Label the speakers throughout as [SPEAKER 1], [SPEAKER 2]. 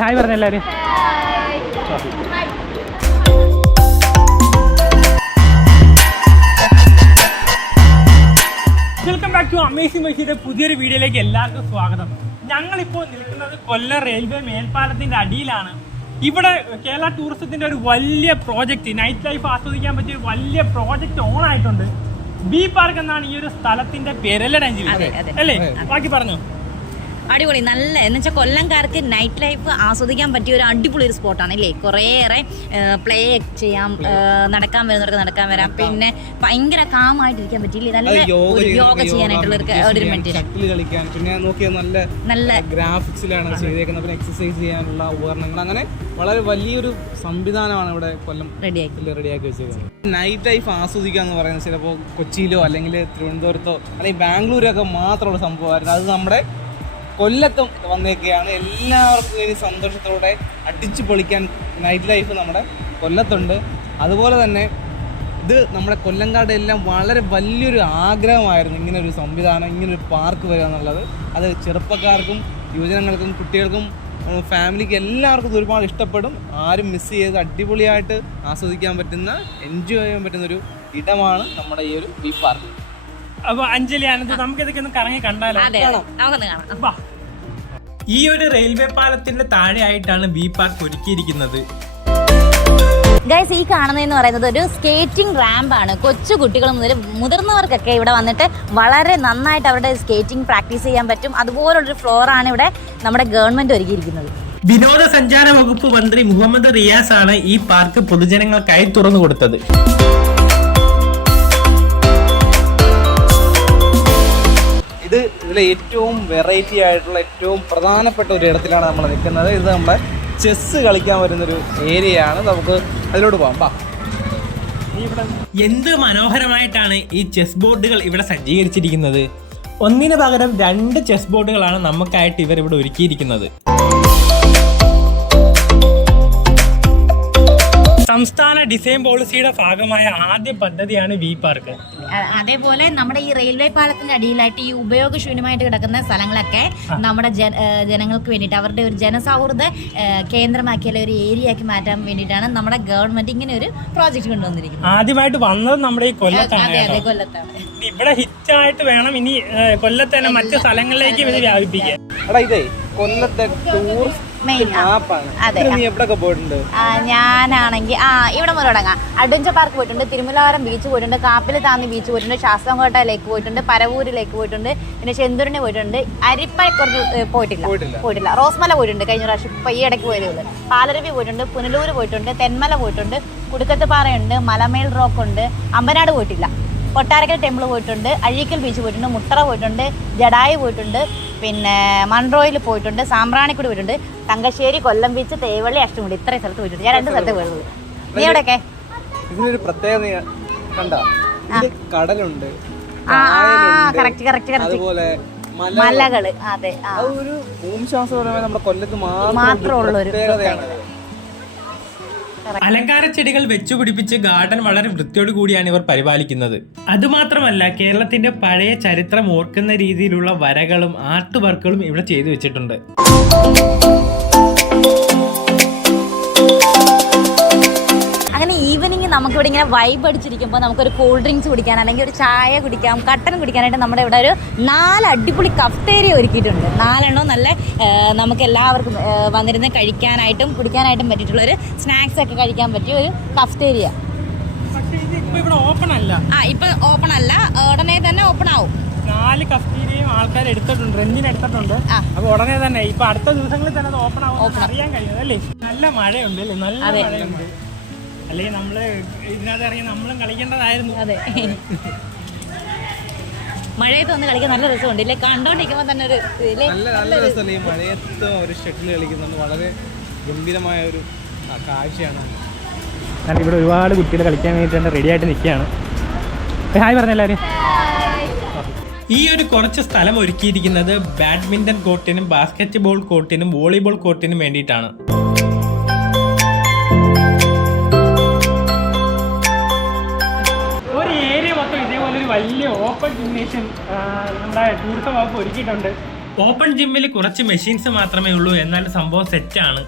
[SPEAKER 1] Hi പറഞ്ഞ എല്ലാവരും. Welcome back to മൈസിയുടെ പുതിയൊരു വീഡിയോയിലേക്ക് എല്ലാവർക്കും സ്വാഗതം. ഞങ്ങളിപ്പോൾ നിൽക്കുന്നത് കൊല്ലം റെയിൽവേ മേൽപ്പാലത്തിന്റെ അടിയിലാണ്. ഇവിടെ കേരള ടൂറിസത്തിന്റെ ഒരു വലിയ പ്രോജക്റ്റ് നൈറ്റ് ലൈഫ് ആസ്വദിക്കാൻ പറ്റിയ ഒരു വലിയ പ്രോജക്റ്റ് ഓൺ ആയിട്ടുണ്ട്. ബി പാർക്ക് എന്നാണ് ഈ ഒരു സ്ഥലത്തിന്റെ
[SPEAKER 2] അതെ.
[SPEAKER 1] അല്ലേ? ബാക്കി പറഞ്ഞു.
[SPEAKER 2] അടിപൊളി. നല്ല എന്ന് വെച്ചാൽ കൊല്ലംകാർക്ക് നൈറ്റ് ലൈഫ് ആസ്വദിക്കാൻ പറ്റിയ ഒരു അടിപൊളി ഒരു സ്പോട്ടാണ് അല്ലേ? കുറേയേറെ പ്ലേ ചെയ്യാം നടക്കാൻ വരുന്നവർക്ക് നടക്കാൻ വരാം. പിന്നെ ഭയങ്കര കാമായിട്ടിരിക്കാൻ പറ്റിയില്ലേ? നല്ല യോഗ ചെയ്യാനായിട്ടുള്ള ഒരു
[SPEAKER 3] പിന്നെ നോക്കിയാൽ നല്ല
[SPEAKER 2] നല്ല
[SPEAKER 3] ഗ്രാഫിക്സിലാണ് ചെയ്തേക്കുന്നത്. പിന്നെ എക്സസൈസ് ചെയ്യാനുള്ള ഉപകരണങ്ങൾ. അങ്ങനെ വളരെ വലിയൊരു സംവിധാനമാണ് ഇവിടെ കൊല്ലം
[SPEAKER 2] റെഡിയാക്കി.
[SPEAKER 3] റെഡിയാക്കി വെച്ചേക്കുന്നത്. നൈറ്റ് ലൈഫ് ആസ്വദിക്കുക എന്ന് പറയുന്നത് ചിലപ്പോൾ കൊച്ചിയിലോ അല്ലെങ്കിൽ തിരുവനന്തപുരത്തോ അല്ലെങ്കിൽ ബാംഗ്ലൂരൊക്കെ മാത്രമുള്ള സംഭവമായിരുന്നു. അത് നമ്മുടെ കൊല്ലത്തും വന്നേക്കുകയാണ് എല്ലാവർക്കും ഒരു സന്തോഷത്തോടെ അടിച്ചു പൊളിക്കാൻ നൈറ്റ് ലൈഫ് നമ്മുടെ കൊല്ലത്തുണ്ട്. അതുപോലെ തന്നെ ഇത് നമ്മുടെ കൊല്ലങ്കാട് എല്ലാം വളരെ വലിയൊരു ആഗ്രഹമായിരുന്നു. ഇങ്ങനെ ഒരു സംവിധാനം ഇങ്ങനെ ഒരു പാർക്ക് വരിക എന്നുള്ളത്. അത് ചെറുപ്പക്കാർക്കും യുവജനങ്ങൾക്കും കുട്ടികൾക്കും ഫാമിലിക്ക് എല്ലാവർക്കും ഒരുപാട് ഇഷ്ടപ്പെടും. ആരും മിസ് ചെയ്ത് അടിപൊളിയായിട്ട് ആസ്വദിക്കാൻ പറ്റുന്ന എൻജോയ് ചെയ്യാൻ പറ്റുന്ന ഒരു ഇടമാണ് നമ്മുടെ ഈ ഒരു ബി പാർക്ക്
[SPEAKER 1] അപ്പൊ അഞ്ജലി ആനന്ദ് നമുക്ക് ഇതൊക്കെ ഒന്ന് കറങ്ങി കണ്ടാലോ?
[SPEAKER 2] അതെ അതെ. നമുക്കൊന്ന് കാണാം.
[SPEAKER 1] വാ. ഈ ഒരു റെയിൽവേ പാലത്തിന്റെ താഴെയായിട്ടാണ് ബി പാർക്ക് ഒരുക്കിയിരിക്കുന്നത്.
[SPEAKER 2] ഗൈസ് ഈ കാണുന്നതെന്ന് പറയുന്നത് ഒരു സ്കേറ്റിംഗ് റാമ്പ് ആണ് കൊച്ചു കുട്ടികൾ മുതൽ മുതിർന്നവർക്കൊക്കെ ഇവിടെ വന്നിട്ട് വളരെ നന്നായിട്ട് അവരുടെ സ്കേറ്റിംഗ് പ്രാക്ടീസ് ചെയ്യാൻ പറ്റും. അതുപോലുള്ളൊരു ഫ്ലോർ ആണ് ഇവിടെ നമ്മുടെ ഗവൺമെന്റ് ഒരുക്കിയിരിക്കുന്നത്.
[SPEAKER 1] വിനോദസഞ്ചാര വകുപ്പ് മന്ത്രി മുഹമ്മദ് റിയാസ് ആണ് ഈ പാർക്ക് പൊതുജനങ്ങൾക്കായി തുറന്നു കൊടുത്തത്.
[SPEAKER 3] ഇത് ഇതിലെ ഏറ്റവും വെറൈറ്റി ആയിട്ടുള്ള ഏറ്റവും പ്രധാനപ്പെട്ട ഒരു ഇടത്തിലാണ് നമ്മൾ നിൽക്കുന്നത്. ഇത് നമ്മുടെ ചെസ്സ് കളിക്കാൻ വരുന്നൊരു ഏരിയയാണ് നമുക്ക് അതിലോട്ട് പോകാം.
[SPEAKER 1] എന്ത് മനോഹരമായിട്ടാണ് ഈ ചെസ് ബോർഡുകൾ ഇവിടെ സജ്ജീകരിച്ചിരിക്കുന്നത്? ഒന്നിന് പകരം രണ്ട് ചെസ് ബോർഡുകളാണ് നമുക്കായിട്ട് ഇവർ ഇവിടെ ഒരുക്കിയിരിക്കുന്നത്. സംസ്ഥാന ഡിസൈൻ പോളിസിയുടെ ഭാഗമായ ആദ്യ പദ്ധതിയാണ് വി പാർക്ക്.
[SPEAKER 2] അതേപോലെ നമ്മുടെ ഈ റെയിൽവേ പാലത്തിന്റെ അടിയിലായിട്ട് ഈ ഉപയോഗശൂന്യമായിട്ട് കിടക്കുന്ന സ്ഥലങ്ങളൊക്കെ നമ്മുടെ ജനങ്ങൾക്ക് വേണ്ടിയിട്ട് അവരുടെ ഒരു ജനസൗഹൃദ കേന്ദ്രമാക്കിയ ഒരു ഏരിയ ആക്കി മാറ്റാൻ വേണ്ടിയിട്ടാണ് നമ്മുടെ ഗവൺമെന്റ് ഇങ്ങനെ ഒരു പ്രോജക്റ്റ് കൊണ്ടുവന്നിരിക്കുന്നത്.
[SPEAKER 1] ആദ്യമായിട്ട് വന്നത് നമ്മുടെ ഈ കൊല്ലത്താണ്.
[SPEAKER 2] കൊല്ലത്താണ്.
[SPEAKER 1] ഇവിടെ ഹിറ്റായിട്ട് വേണം ഇനി കൊല്ലത്ത് തന്നെ മറ്റു സ്ഥലങ്ങളിലേക്ക് ഇത് വ്യാപിപ്പിക്കാൻ.
[SPEAKER 3] എടാ ഇതേ കൊല്ലത്തെ ടൂറിസ്റ്റ്
[SPEAKER 2] മെയിൻ അതെ, ഞാനാണെങ്കിൽ ആ. ഇവിടെ മുതൽ തുടങ്ങാം. അഡ്വഞ്ചർ പാർക്ക് പോയിട്ടുണ്ട് തിരുമലാവരം ബീച്ച് പോയിട്ടുണ്ട് കാപ്പിൽ താന്നി ബീച്ച് പോയിട്ടുണ്ട് ശാസ്താംകോട്ട ലേക്ക് പോയിട്ടുണ്ട് പരവൂരിലേക്ക് പോയിട്ടുണ്ട് പിന്നെ ചെന്തൂരിന് പോയിട്ടുണ്ട് അരിപ്പക്കുറച്ച് പോയിട്ടില്ല.
[SPEAKER 3] പോയിട്ടില്ല.
[SPEAKER 2] പോയിട്ടില്ല. റോസ്മല പോയിട്ടുണ്ട് കഴിഞ്ഞ പ്രാവശ്യം ഇപ്പൊ ഈ ഇടയ്ക്ക് പോയതേ. ഉള്ളൂ പാലരവി പോയിട്ടുണ്ട് പുനലൂർ പോയിട്ടുണ്ട് തെന്മല പോയിട്ടുണ്ട് കുടുക്കത്ത് പാറയുണ്ട് മലമേൽ റോക്ക് ഉണ്ട് അമ്പനാട് പോയിട്ടില്ല. കൊട്ടാരക്കൽ ടെമ്പിൾ പോയിട്ടുണ്ട് അഴീക്കൽ ബീച്ച് പോയിട്ടുണ്ട് മുട്ടറ പോയിട്ടുണ്ട് ജഡായി പോയിട്ടുണ്ട് പിന്നെ മൺറോയിൽ പോയിട്ടുണ്ട് സാമ്പ്രാണിക്കുടി പോയിട്ടുണ്ട് തങ്കശ്ശേരി കൊല്ലം ബീച്ച് തേവള്ളി അഷ്ടമുടി ഇത്രയും സ്ഥലത്ത് പോയിട്ടുണ്ട്. ഞാൻ രണ്ട് സ്ഥലത്ത് പോയത് നീ എവിടെയൊക്കെ?
[SPEAKER 3] ഇതിനൊരു പ്രത്യേകത കണ്ട കടലുണ്ട് അതുപോലെ മല
[SPEAKER 2] മലകൾ അതെ
[SPEAKER 3] ഒരു ഭൂമിശാസ്ത്രപരമായി നമ്മുടെ കൊല്ലത്ത്
[SPEAKER 2] മാത്രമുള്ള
[SPEAKER 3] മാത്രം
[SPEAKER 2] ഒരു
[SPEAKER 3] പ്രത്യേകതയാണ്.
[SPEAKER 1] അലങ്കാര ചെടികൾ വെച്ചുപിടിപ്പിച്ച് ഗാർഡൻ വളരെ വൃത്തിയോട് കൂടിയാണ് ഇവർ പരിപാലിക്കുന്നത്. അതുമാത്രമല്ല കേരളത്തിന്റെ പഴയ ചരിത്രം ഓർക്കുന്ന രീതിയിലുള്ള വരകളും ആർട്ട് വർക്കുകളും ഇവിടെ ചെയ്തു വെച്ചിട്ടുണ്ട്.
[SPEAKER 2] ഈവനിങ് നമുക്കിവിടെ ഇങ്ങനെ വൈബ് അടിച്ചിരിക്കുമ്പോൾ നമുക്കൊരു കൂൾ ഡ്രിങ്ക്സ് കുടിക്കാൻ അല്ലെങ്കിൽ ഒരു ചായ കുടിക്കാം കട്ടൻ കുടിക്കാനായിട്ട് നമ്മുടെ ഇവിടെ ഒരു നാല് അടിപൊളി കഫ്റ്റേരിയ ഒരുക്കിയിട്ടുണ്ട്. നാലെണ്ണം നല്ല നമുക്ക് എല്ലാവർക്കും വന്നിരുന്ന് കഴിക്കാനായിട്ടും കുടിക്കാനായിട്ടും പറ്റിയിട്ടുള്ള ഒരു സ്നാക്സ് ഒക്കെ കഴിക്കാൻ പറ്റിയ ഒരു കഫ്റ്റേരിയ ആ ഇപ്പൊ ഓപ്പൺ അല്ല. ഉടനെ തന്നെ ഓപ്പൺ ആവും.
[SPEAKER 1] നാല് കഫ്റ്റീരിയയും ആൾക്കാർ എടുത്തിട്ടുണ്ട് റെന്റിന് എടുത്തിട്ടുണ്ട്. അപ്പൊ ഉടനെ തന്നെ ഇപ്പൊ അടുത്ത ദിവസങ്ങളിൽ തന്നെ അത് ഓപ്പൺ ആവും. അറിയാൻ കഴിയും അല്ലേ? നല്ല മഴയുണ്ട് അല്ലേ? നല്ല മഴയുണ്ട്. അല്ലെങ്കിൽ നമ്മൾ ഇതിനകത്ത് ഇറങ്ങി നമ്മളും കളിക്കേണ്ടതായിരുന്നു.
[SPEAKER 2] അതെ. മഴയത്ത് വന്ന് കളിക്കാൻ നല്ല രസമുണ്ട്. ഇല്ലേ? കണ്ടോണ്ടിരിക്കുമ്പോൾ തന്നെ ഒരു
[SPEAKER 3] നല്ല നല്ല രസമല്ലേ ഈ മഴയത്ത് ഒരു ഷട്ടിൽ കളിക്കുന്നത് വളരെ ഗംഭീരമായ ഒരു കാഴ്ചയാണ്.
[SPEAKER 1] കാരണം ഇവിടെ ഒരുപാട് കുട്ടികൾ കളിക്കാൻ വേണ്ടിയിട്ട് റെഡി ആയിട്ട് നിൽക്കുകയാണ്. ഹായ് പറഞ്ഞല്ലേ എല്ലാവരും. ഈ ഒരു കുറച്ച് സ്ഥലം ഒരുക്കിയിരിക്കുന്നത് ബാഡ്മിന്റൺ കോർട്ടിനും ബാസ്കറ്റ് ബോൾ കോർട്ടിനും വോളിബോൾ കോർട്ടിനും വേണ്ടിയിട്ടാണ്. ജിംനേഷ്യം നമ്മുടെ ടൂറിസം വകുപ്പ് ഒരുക്കിയിട്ടുണ്ട്. ഓപ്പൺ ജിമ്മിൽ കുറച്ച് മെഷീൻസ് മാത്രമേ ഉള്ളൂ എന്നാൽ സംഭവം സെറ്റാണ്.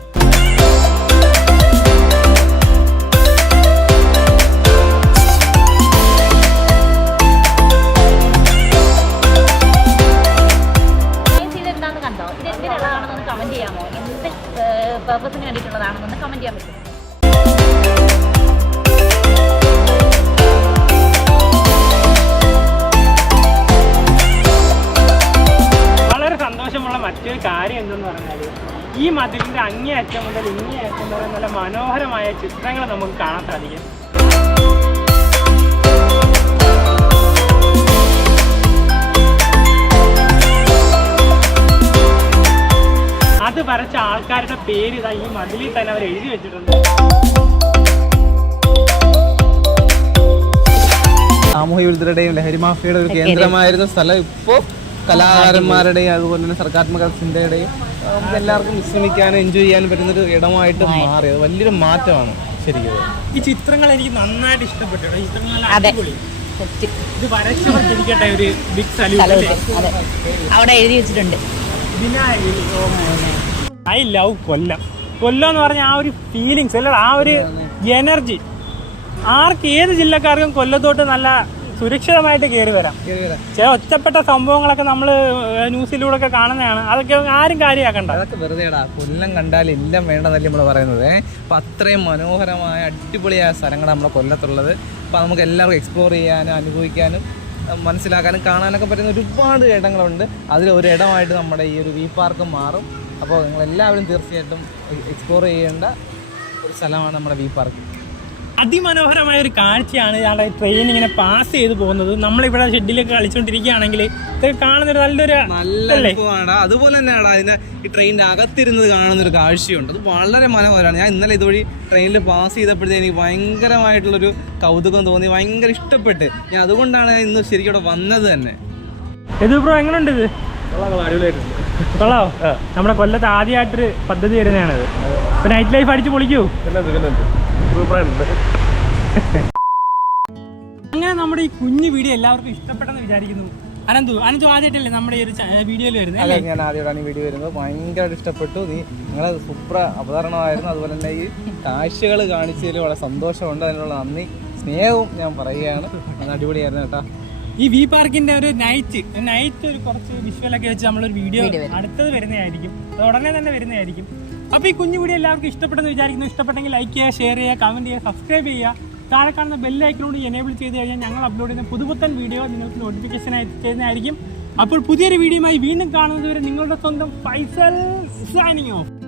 [SPEAKER 2] കമന്റ് ചെയ്യാമോ? എന്ത് പർപ്പസിന് വേണ്ടിയിട്ടുള്ളതാണെന്നൊന്ന് കമന്റ് ചെയ്യാൻ പറ്റും
[SPEAKER 1] മറ്റൊരു കാര്യം എന്തെന്ന് പറഞ്ഞാൽ ഈ മതിലിന്റെ അങ്ങേയറ്റം മുതൽ ഇങ്ങേയറ്റം വരെ നല്ല മനോഹരമായ ചിത്രങ്ങൾ നമുക്ക് കാണാൻ സാധിക്കും. അത് വരച്ച ആൾക്കാരുടെ പേര് ഇതാ ഈ മതിലിൽ തന്നെ അവർ എഴുതി വെച്ചിട്ടുണ്ട്.
[SPEAKER 3] സാമൂഹ്യ വിരുദ്ധരുടെയും ലഹരി മാഫിയുടെ ഒരു കേന്ദ്രമായിരുന്ന സ്ഥലം ഇപ്പോൾ കലാകാരന്മാരുടെയും അതുപോലെ തന്നെ സർക്കാത്മക ചിന്തയുടെയും എല്ലാവർക്കും വിശ്രമിക്കാനും എൻജോയ് ചെയ്യാനും പറ്റുന്നൊരു ഇടമായിട്ട് മാറി. അത് വലിയൊരു മാറ്റമാണ് ശരിക്കും.
[SPEAKER 1] ഈ ചിത്രങ്ങൾ എനിക്ക് നന്നായിട്ട് ഇഷ്ടപ്പെട്ടു. ഈ ചിത്രങ്ങൾ
[SPEAKER 2] അതെ.
[SPEAKER 1] ഇത് വരച്ചവർക്കിരിക്കട്ടെ ഒരു ബിഗ് സല്യൂട്ട്
[SPEAKER 2] അവിടെ എഴുതി വെച്ചിട്ടുണ്ട്.
[SPEAKER 1] ഐ ലവ് കൊല്ലം. കൊല്ലം എന്ന് പറഞ്ഞ ആ ഒരു ഫീലിങ്സ് അല്ല? ആ ഒരു എനർജി ആർക്ക് ഏത് ജില്ലക്കാർക്കും കൊല്ലത്തോട്ട് നല്ല സുരക്ഷിതമായിട്ട് കയറി വരാം. ചില ഒറ്റപ്പെട്ട സംഭവങ്ങളൊക്കെ നമ്മൾ ന്യൂസിലൂടെ ഒക്കെ കാണുന്നതാണ്. അതൊക്കെ ആരും കാര്യമാക്കണ്ട.
[SPEAKER 3] അതൊക്കെ വെറുതെടാ. കൊല്ലം കണ്ടാൽ എല്ലാം വേണ്ടതല്ലേ നമ്മൾ പറയുന്നത്. അപ്പൊ അത്രയും മനോഹരമായ അടിപൊളിയായ സ്ഥലങ്ങളാണ് നമ്മുടെ കൊല്ലത്തുള്ളത്. അപ്പം നമുക്ക് എല്ലാവർക്കും എക്സ്പ്ലോർ ചെയ്യാനും അനുഭവിക്കാനും മനസ്സിലാക്കാനും കാണാനൊക്കെ പറ്റുന്ന ഒരുപാട് ഇടങ്ങളുണ്ട്. അതിൽ ഒരു ഇടമായിട്ട് നമ്മുടെ ഈ ഒരു വി പാർക്ക് മാറും. അപ്പോൾ നിങ്ങൾ എല്ലാവരും തീർച്ചയായിട്ടും എക്സ്പ്ലോർ ചെയ്യേണ്ട ഒരു സ്ഥലമാണ് നമ്മുടെ വി പാർക്ക്.
[SPEAKER 1] അതിമനോഹരമായ ഒരു കാഴ്ചയാണ് ഇയാളുടെ ട്രെയിൻ ഇങ്ങനെ പാസ് ചെയ്ത് പോകുന്നത്. നമ്മളിവിടെ ഷെഡിലൊക്കെ കളിച്ചുകൊണ്ടിരിക്കുകയാണെങ്കിൽ ഇതൊക്കെ കാണുന്ന ഒരു നല്ലൊരു
[SPEAKER 3] നല്ല അനുഭവമാണ് അതുപോലെ തന്നെയാണ് അതിന്റെ ഈ ട്രെയിനിന്റെ അകത്തിരുന്നത് കാണുന്ന ഒരു കാഴ്ചയുണ്ട്. അത് വളരെ മനോഹരമാണ്. ഞാൻ ഇന്നലെ ഇതുവഴി ട്രെയിനിൽ പാസ് ചെയ്തപ്പോഴത്തേക്ക് എനിക്ക് ഭയങ്കരമായിട്ടുള്ളൊരു കൗതുകം തോന്നി. ഭയങ്കര ഇഷ്ടപ്പെട്ട്. ഞാൻ അതുകൊണ്ടാണ് ഇന്ന് ശരിക്കും ഇവിടെ വന്നത് തന്നെ.
[SPEAKER 1] ഇത്? ബ്രോ എങ്ങനെയുണ്ട് ഇത് കൊള്ളാവോ? നമ്മുടെ കൊല്ലത്ത് ആദ്യമായിട്ടൊരു പദ്ധതി വരുന്നതാണ് ഇപ്പൊ നൈറ്റ് ലൈഫ് അടിച്ച് പൊളിക്കൂ. അങ്ങനെ നമ്മുടെ ഈ കുഞ്ഞു വീഡിയോ എല്ലാവർക്കും ഇഷ്ടപ്പെട്ടെന്ന് വിചാരിക്കുന്നു. അനന്തു അനന്തു ആദ്യമായിട്ടല്ലേ നമ്മുടെ ഈ ഒരു വീഡിയോയിൽ വരുന്നത് അല്ലെ?
[SPEAKER 3] ഞാൻ ആദ്യമായിട്ടാണ് ഈ വീഡിയോ വരുന്നത്. ഭയങ്കരമായിട്ട് ഇഷ്ടപ്പെട്ടു. നീ നിങ്ങളെ സൂപ്ര അവതരണമായിരുന്നു അതുപോലെ തന്നെ ഈ കാഴ്ചകൾ കാണിച്ചതിൽ വളരെ സന്തോഷമുണ്ട്. അതിനുള്ള നന്ദി. സ്നേഹവും ഞാൻ പറയുകയാണ്. അത് അടിപൊളിയായിരുന്നു കേട്ടോ.
[SPEAKER 1] ഈ വി പാർക്കിന്റെ ഒരു നൈറ്റ് നൈറ്റ് ഒരു കുറച്ച് വിഷ്വലൊക്കെ വെച്ച് നമ്മളൊരു വീഡിയോ അടുത്തത് വരുന്നതായിരിക്കും. ഉടനെ തന്നെ വരുന്നതായിരിക്കും. അപ്പോൾ ഈ കുഞ്ഞു വീഡിയോ എല്ലാവർക്കും ഇഷ്ടപ്പെട്ടെന്ന് വിചാരിക്കുന്നു. ഇഷ്ടപ്പെട്ടെങ്കിൽ ലൈക്ക് ചെയ്യുക ഷെയർ ചെയ്യുക കമന്റ് ചെയ്യുക സബ്സ്ക്രൈബ് ചെയ്യുക. താഴെ കാണുന്ന ബെല്ലൈക്കനോട് എനേബിൾ ചെയ്ത് കഴിഞ്ഞാൽ ഞങ്ങൾ അപ്ലോഡ് ചെയ്യുന്ന പുതുപുത്തൻ വീഡിയോ നിങ്ങൾക്ക് നോട്ടിഫിക്കേഷൻ ചെയ്യുന്നതായിരിക്കും അപ്പോൾ പുതിയൊരു വീഡിയോയുമായി വീണ്ടും കാണുന്നത് വരെ നിങ്ങളുടെ സ്വന്തം ഫൈസൽ സൈനിങ് ഓഫ്